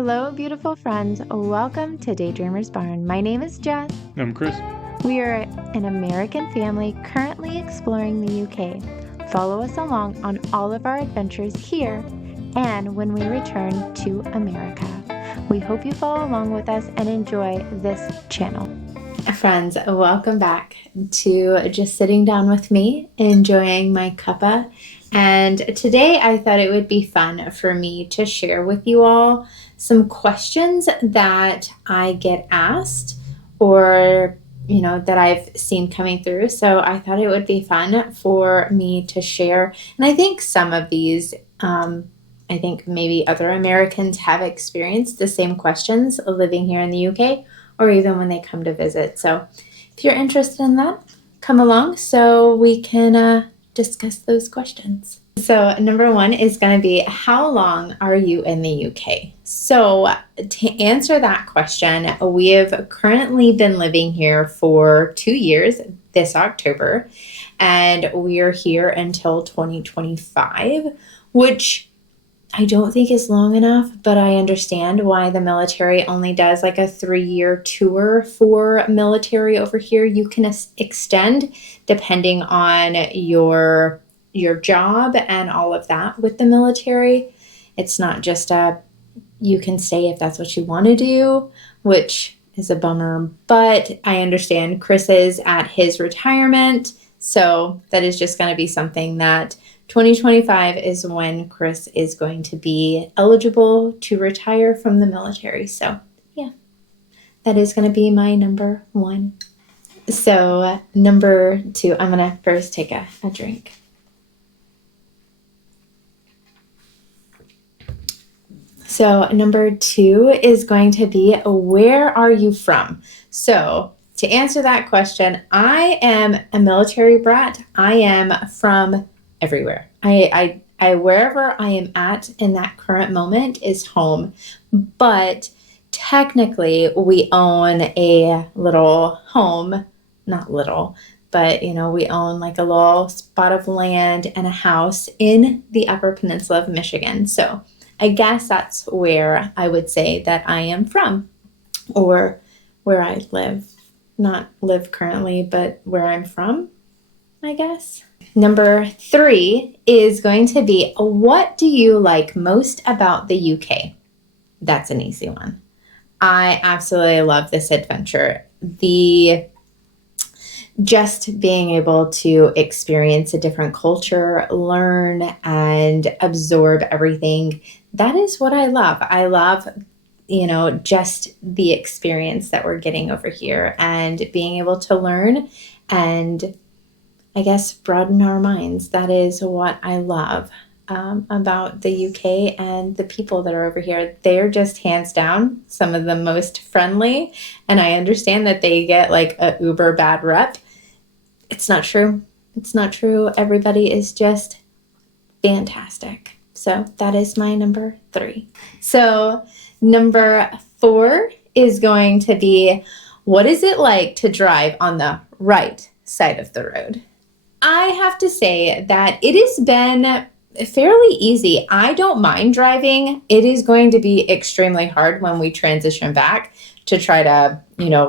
Hello, beautiful friends. Welcome to Daydreamers Barn. My name is Jess. I'm Chris. We are an American family currently exploring the UK. Follow us along on all of our adventures here and when we return to America. We hope you follow along with us and enjoy this channel. Friends, welcome back to just sitting down with me, enjoying my cuppa. And today I thought it would be fun for me to share with you all some questions that I get asked or, that I've seen coming through. So I thought it would be fun for me to share. And I think some of these, I think maybe other Americans have experienced the same questions living here in the UK or even when they come to visit. So if you're interested in that, come along so we can discuss those questions. So number one is going to be, how long are you in the UK? So to answer that question, we have currently been living here for 2 years this October, and we are here until 2025, which I don't think is long enough, but I understand why the military only does like a 3-year tour for military over here. You can extend depending on your job and all of that with the military. It's not just you can stay if that's what you want to do, which is a bummer, but I understand Chris is at his retirement. So that is just going to be something that 2025 is when Chris is going to be eligible to retire from the military. So yeah, that is going to be my number one. So number two, I'm going to first take a drink. So number two is going to be, where are you from? So to answer that question, I am a military brat. I am from everywhere. I wherever I am at in that current moment is home. But technically we own a little home, not little, but we own like a little spot of land and a house in the Upper Peninsula of Michigan. So I guess that's where I would say that I am from, or where I live. Not live currently, but where I'm from, I guess. Number three is going to be, what do you like most about the UK? That's an easy one. I absolutely love this adventure. Just being able to experience a different culture, learn and absorb everything. That is what I love. I love, just the experience that we're getting over here and being able to learn and I guess broaden our minds. That is what I love about the UK and the people that are over here. They're just hands down some of the most friendly. And I understand that they get like a uber bad rep. It's not true. It's not true. Everybody is just fantastic. So that is my number three. So number four is going to be, what is it like to drive on the right side of the road? I have to say that it has been fairly easy. I don't mind driving. It is going to be extremely hard when we transition back to try to,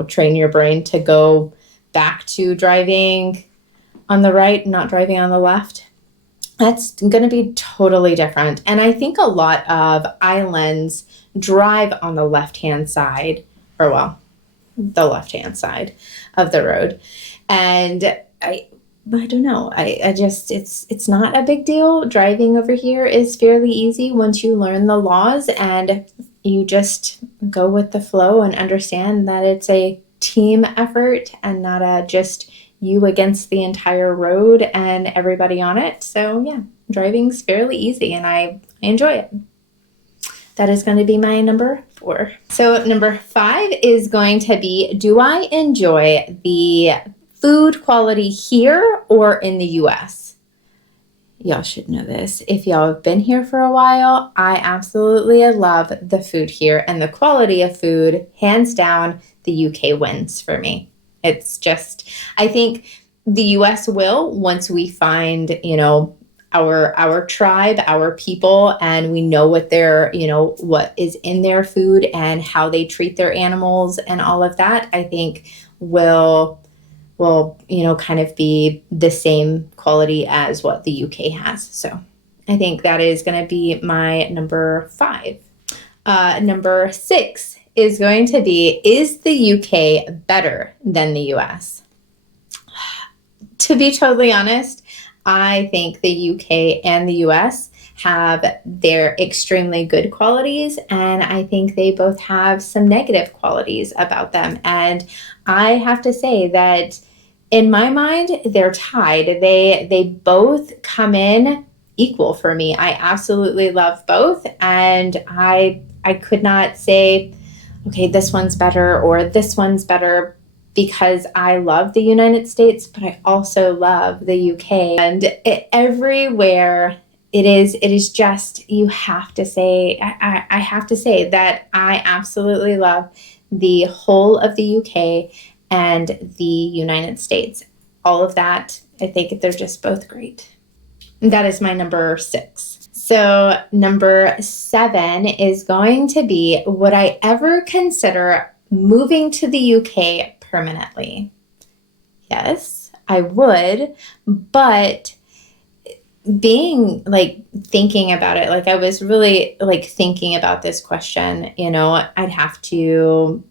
train your brain to go back to driving on the right, not driving on the left. That's going to be totally different. And I think a lot of islands drive on the left-hand side, the left-hand side of the road. And I don't know. I just, it's not a big deal. Driving over here is fairly easy once you learn the laws and you just go with the flow and understand that it's a team effort and not just you against the entire road and everybody on it. So yeah, driving's fairly easy and I enjoy it. That is going to be my number four. So number five is going to be, do I enjoy the food quality here or in the US? Y'all should know this. If y'all have been here for a while, I absolutely love the food here and the quality of food. Hands down, the UK wins for me. It's just, I think the US will, once we find, our tribe, our people, and we know what their, what is in their food and how they treat their animals and all of that, I think will kind of be the same quality as what the UK has. So I think that is going to be my number 5. Number 6 is going to be, is the UK better than the US? To be totally honest, I think the UK and the US have their extremely good qualities, and I think they both have some negative qualities about them. And I have to say that in my mind, they're tied. They both come in equal for me. I absolutely love both, and I could not say, okay, this one's better or this one's better, because I love the United States, but I also love the UK. And everywhere it is just, you have to say, I have to say that I absolutely love the whole of the UK and the United States. All of that, I think they're just both great. That is my number 6. So number 7 is going to be, would I ever consider moving to the UK permanently? Yes, I would, but thinking about it, I was really thinking about this question, I'd have to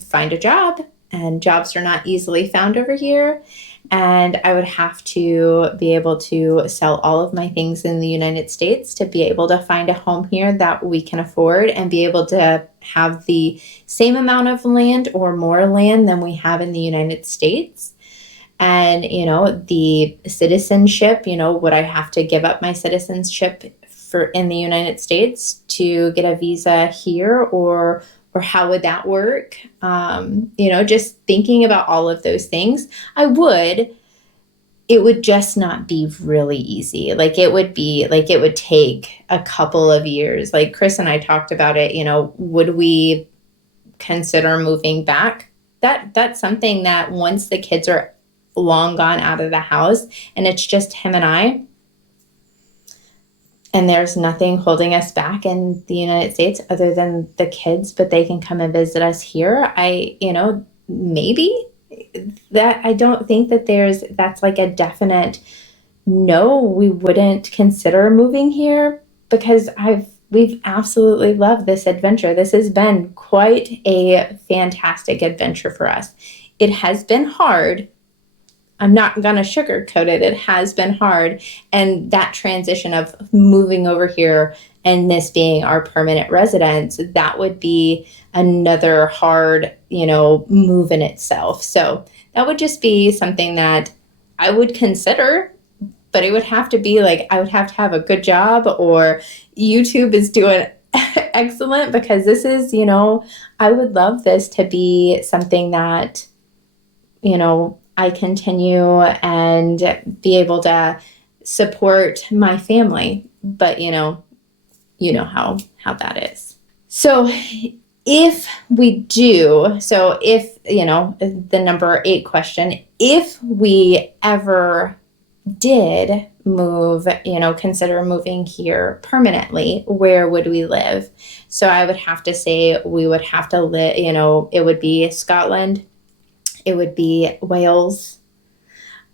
find a job, and jobs are not easily found over here. And I would have to be able to sell all of my things in the United States to be able to find a home here that we can afford and be able to have the same amount of land or more land than we have in the United States. And, the citizenship, would I have to give up my citizenship in the United States to get a visa here, or how would that work? Just thinking about all of those things, it would just not be really easy. It would take a couple of years. Chris and I talked about it, would we consider moving back? That's something that once the kids are long gone out of the house and it's just him and I, and there's nothing holding us back in the United States other than the kids, but they can come and visit us here. Maybe that, I don't think that that's a definite no, we wouldn't consider moving here, because we've absolutely loved this adventure. This has been quite a fantastic adventure for us. It has been hard. I'm not going to sugarcoat it. It has been hard. And that transition of moving over here and this being our permanent residence, that would be another hard, move in itself. So that would just be something that I would consider, but it would have to be I would have to have a good job, or YouTube is doing excellent, because this is, I would love this to be something that, I continue and be able to support my family. But you know how that is. So if the number 8 question, if we ever did move, consider moving here permanently, where would we live? So I would have to say we would have to live, it would be Scotland, it would be Wales,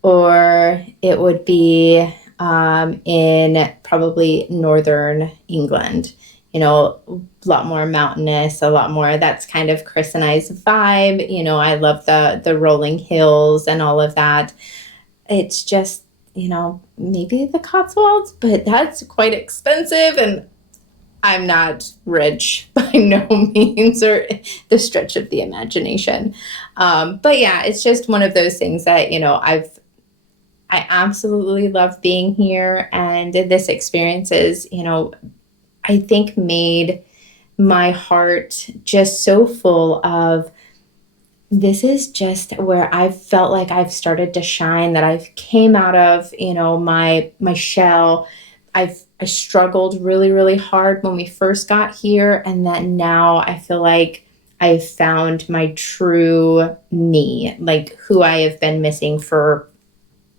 or it would be in probably northern England. A lot more mountainous, a lot more. That's kind of Chris and I's vibe. I love the rolling hills and all of that. It's just, maybe the Cotswolds, but that's quite expensive, and I'm not rich by no means, or the stretch of the imagination. But yeah, it's just one of those things that, I absolutely love being here. And this experience is, I think made my heart just so full of, this is just where I've felt like I've started to shine, that I've came out of, my shell. I struggled really, really hard when we first got here, and that now I feel like I've found my true me, who I have been missing for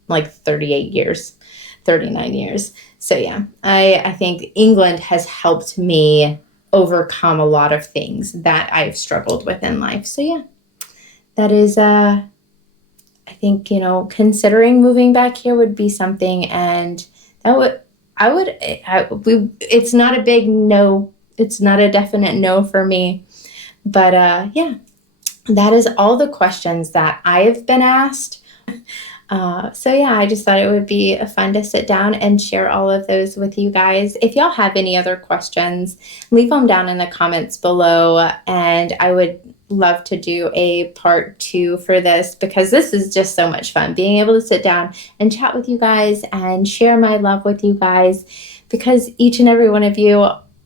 38 years. 39 years. So yeah, I think England has helped me overcome a lot of things that I've struggled with in life. So yeah, that is I think, considering moving back here would be something, and that would it's not a big no, it's not a definite no for me. But yeah, that is all the questions that I've been asked. So yeah, I just thought it would be fun to sit down and share all of those with you guys. If y'all have any other questions, leave them down in the comments below, and I would love to do a part 2 for this, because this is just so much fun, being able to sit down and chat with you guys and share my love with you guys, because each and every one of you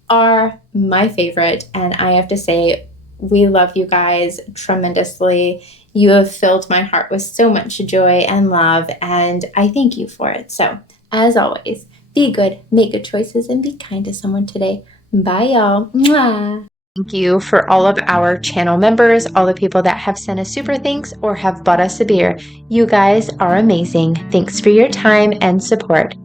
are my favorite, and I have to say, we love you guys tremendously. You have filled my heart with so much joy and love, and I thank you for it. So, as always, be good, make good choices, and be kind to someone today. Bye, y'all. Mwah. Thank you for all of our channel members, all the people that have sent us super thanks or have bought us a beer. You guys are amazing. Thanks for your time and support.